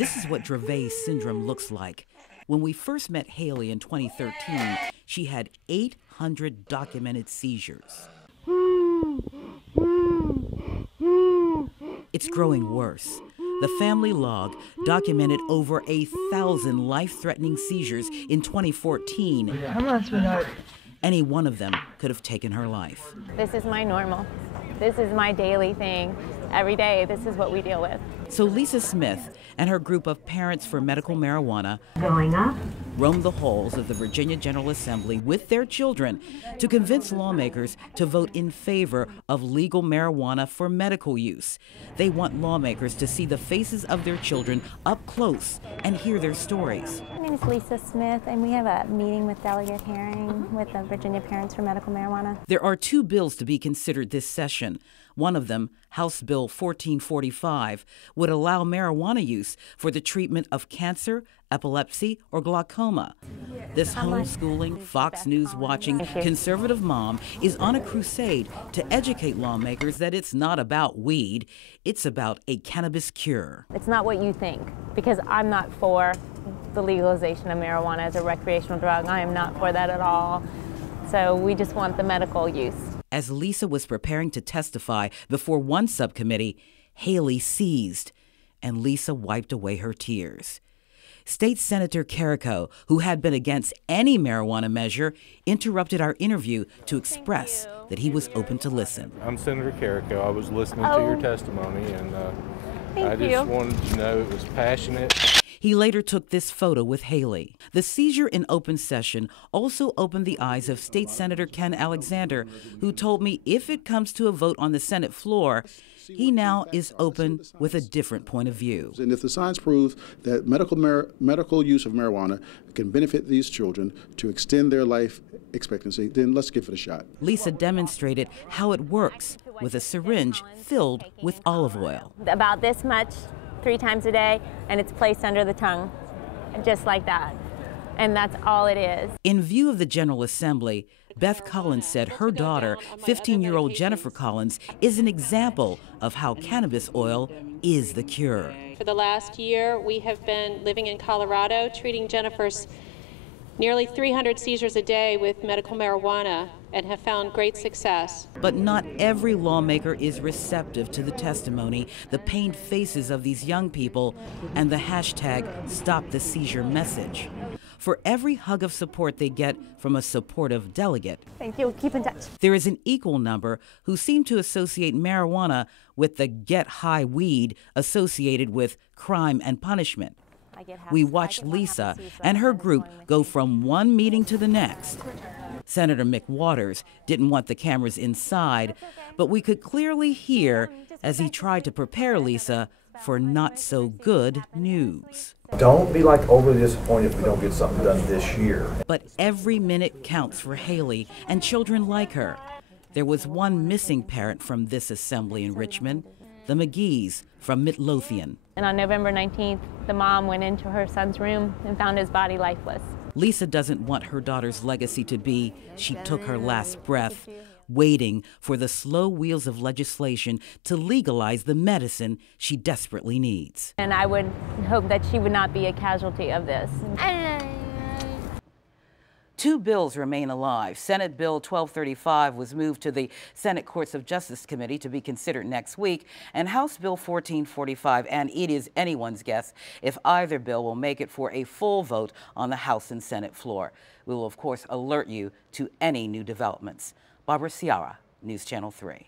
This is what Dravet syndrome looks like. When we first met Haley in 2013, she had 800 documented seizures. It's growing worse. The family log documented over 1,000 life-threatening seizures in 2014. Come on, sweetheart. Any one of them could have taken her life. This is my normal. This is my daily thing. Every day, this is what we deal with. So Lisa Smith and her group of Parents for Medical Marijuana Going up. roamed the halls of the Virginia General Assembly with their children to convince lawmakers to vote in favor of legal marijuana for medical use. They want lawmakers to see the faces of their children up close and hear their stories. My name is Lisa Smith, and we have a meeting with Delegate Herring with the Virginia Parents for Medical Marijuana. There are 2 bills to be considered this session. One of them, House Bill 1445, would allow marijuana use for the treatment of cancer, epilepsy, or glaucoma. This homeschooling, Fox News watching conservative mom is on a crusade to educate lawmakers that it's not about weed, it's about a cannabis cure. It's not what you think, because I'm not for the legalization of marijuana as a recreational drug. I am not for that at all. So we just want the medical use. As Lisa was preparing to testify before one subcommittee, Haley seized, and Lisa wiped away her tears. State Senator Carrico, who had been against any marijuana measure, interrupted our interview to express that he was open to listen. I'm Senator Carrico. I was listening to your testimony, and I just wanted to know it was passionate. He later took this photo with Haley. The seizure in open session also opened the eyes of State Senator Ken Alexander, who told me if it comes to a vote on the Senate floor, he now is open with a different point of view. And if the science proves that medical use of marijuana can benefit these children to extend their life expectancy, then let's give it a shot. Lisa demonstrated how it works with a syringe filled with olive oil. About this much, 3 times a day, and it's placed under the tongue, just like that. And that's all it is. In view of the General Assembly, Beth Collins said her daughter, 15-year-old Jennifer Collins, is an example of how cannabis oil is the cure. For the last year, we have been living in Colorado, treating Jennifer's nearly 300 seizures a day with medical marijuana, and have found great success. But not every lawmaker is receptive to the testimony, the pained faces of these young people, and the hashtag Stop the Seizure message. For every hug of support they get from a supportive delegate, Thank you. Keep in touch. there is an equal number who seem to associate marijuana with the get-high weed associated with crime and punishment. We watched Lisa and her group go from one meeting to the next. Senator Mick Waters didn't want the cameras inside, but we could clearly hear as he tried to prepare Lisa for not-so-good news. Don't be like overly disappointed if we don't get something done this year. But every minute counts for Haley and children like her. There was one missing parent from this assembly in Richmond, the McGees from Midlothian. And on November 19th, the mom went into her son's room and found his body lifeless. Lisa doesn't want her daughter's legacy to be she took her last breath, waiting for the slow wheels of legislation to legalize the medicine she desperately needs. And I would hope that she would not be a casualty of this. 2 bills remain alive. Senate Bill 1235 was moved to the Senate Courts of Justice Committee to be considered next week, and House Bill 1445, and it is anyone's guess if either bill will make it for a full vote on the House and Senate floor. We will, of course, alert you to any new developments. Barbara Ciara, News Channel 3.